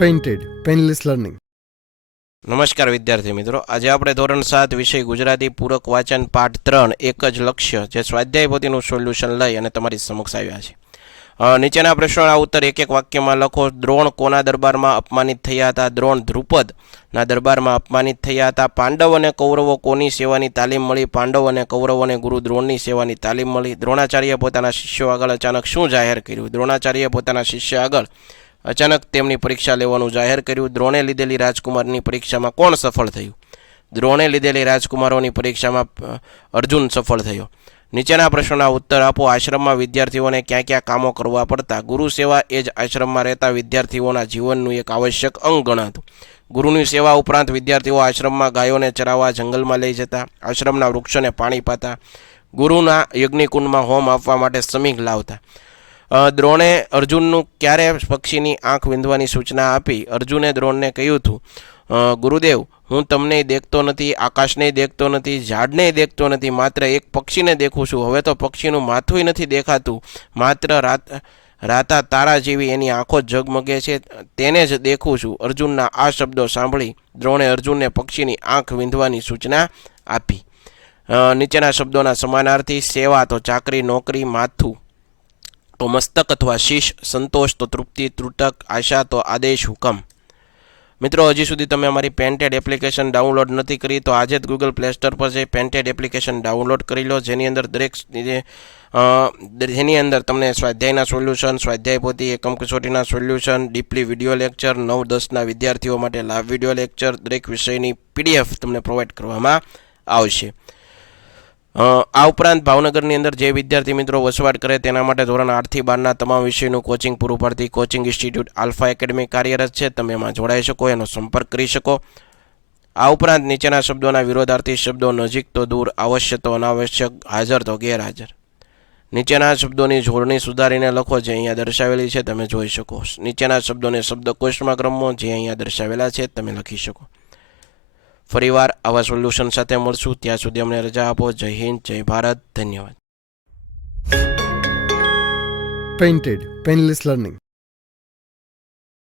Painted painless learning. નમસ્કાર વિદ્યાર્થી મિત્રો, આજે આપણે ધોરણ 7 વિષય ગુજરાતી પૂરક વાંચન પાઠ 3 એક જ લક્ષ્ય જે સ્વાધ્યાય પોથીનું સોલ્યુશન લઈ અને તમારી સમક્ષ આવ્યા છે. નીચેના પ્રશ્નોના ઉત્તર એક એક વાક્યમાં લખો. દ્રોણ કોના દરબારમાં અપમાનિત થયા હતા? દ્રોણ ધ્રુપદના દરબારમાં અપમાનિત થયા હતા. પાંડવ અને કૌરવો કોની સેવાની તાલીમ મળી? પાંડવ અને કૌરવોને ગુરુ દ્રોણની સેવાની તાલીમ મળી. દ્રોણાચાર્ય પોતાના શિષ્યો આગળ અચાનક શું જાહેર કર્યું? દ્રોણાચાર્ય પોતાના શિષ્ય આગળ અચાનક તેમની પરીક્ષા લેવાનું જાહેર કર્યું. દ્રોણે લીધેલી રાજકુમારની પરીક્ષામાં કોણ સફળ થયું? દ્રોણે લીધેલી રાજકુમારોની પરીક્ષામાં અર્જુન સફળ થયો. નીચેના પ્રશ્નોના ઉત્તર આપો. આશ્રમમાં વિદ્યાર્થીઓને ક્યાં ક્યાં કામો કરવા પડતા? ગુરુ સેવા એ જ આશ્રમમાં રહેતા વિદ્યાર્થીઓના જીવનનું એક આવશ્યક અંગ ગણાતું. ગુરુની સેવા ઉપરાંત વિદ્યાર્થીઓ આશ્રમમાં ગાયોને ચરાવવા જંગલમાં લઈ જતા, આશ્રમના વૃક્ષોને પાણી પાતા, ગુરુના યજ્ઞકુંડમાં હોમ આપવા માટે સમીક લાવતા. દ્રોણે અર્જુનનું ક્યારે પક્ષીની આંખ વીંધવાની સૂચના આપી? અર્જુને દ્રોણને કહ્યું હતું, ગુરુદેવ, હું તમને દેખતો નથી, આકાશને દેખતો નથી, ઝાડને દેખતો નથી, માત્ર એક પક્ષીને દેખું છું. હવે તો પક્ષીનું માથું નથી દેખાતું, માત્ર રાતા તારા જેવી એની આંખો ઝગમગે છે, તેને જ દેખું છું. અર્જુનના આ શબ્દો સાંભળી દ્રોણે અર્જુનને પક્ષીની આંખ વીંધવાની સૂચના આપી. નીચેના શબ્દોના સમાનાર્થી. સેવા તો ચાકરી નોકરી, માથું તો મસ્તક અથવા શીશ, સંતોષ તો તૃપ્તિ ત્રુટક, આશા તો આદેશ હુકમ. મિત્રો, હજી સુધી તમે અમારી પેન્ટેડ એપ્લિકેશન ડાઉનલોડ નથી કરી તો આજે જ ગૂગલ પ્લે સ્ટોર પર જઈ પેન્ટેડ એપ્લિકેશન ડાઉનલોડ કરી લો, જેની અંદર તમને સ્વાધ્યાયના સોલ્યુશન, સ્વાધ્યાય પોથી, એકમ કસોટીના સોલ્યુશન, ડીપલી વિડીયો લેક્ચર, 9-10ના વિદ્યાર્થીઓ માટે લાઈવ વિડીયો લેક્ચર, દરેક વિષયની PDF તમને પ્રોવાઈડ કરવામાં આવશે. આ ઉપરાંત ભાવનગરની અંદર જે વિદ્યાર્થી મિત્રો વસવાટ કરે તેના માટે ધોરણ 8થી 12ના તમામ વિષયનું કોચિંગ પૂરું પાડતી કોચિંગ ઇન્સ્ટિટ્યૂટ આલ્ફા એકેડમી કાર્યરત છે. તમે એમાં જોડાઈ શકો, એનો સંપર્ક કરી શકો. આ ઉપરાંત નીચેના શબ્દોના વિરોધાર્થી શબ્દો નજીક તો દૂર, આવશ્યક તો અનાવશ્યક, હાજર તો ગેરહાજર. નીચેના શબ્દોની જોડણી સુધારીને લખો જે અહીંયા દર્શાવેલી છે, તમે જોઈ શકો. નીચેના શબ્દોને શબ્દકોશમાં ક્રમો જે અહીંયા દર્શાવેલા છે તમે લખી શકો. ફરીવાર આવા સોલ્યુશન સાથે મળશું. ત્યાં સુધી અમને રજા આપો. જય હિન્દ, જય ભારત, ધન્યવાદ. Painted painless learning.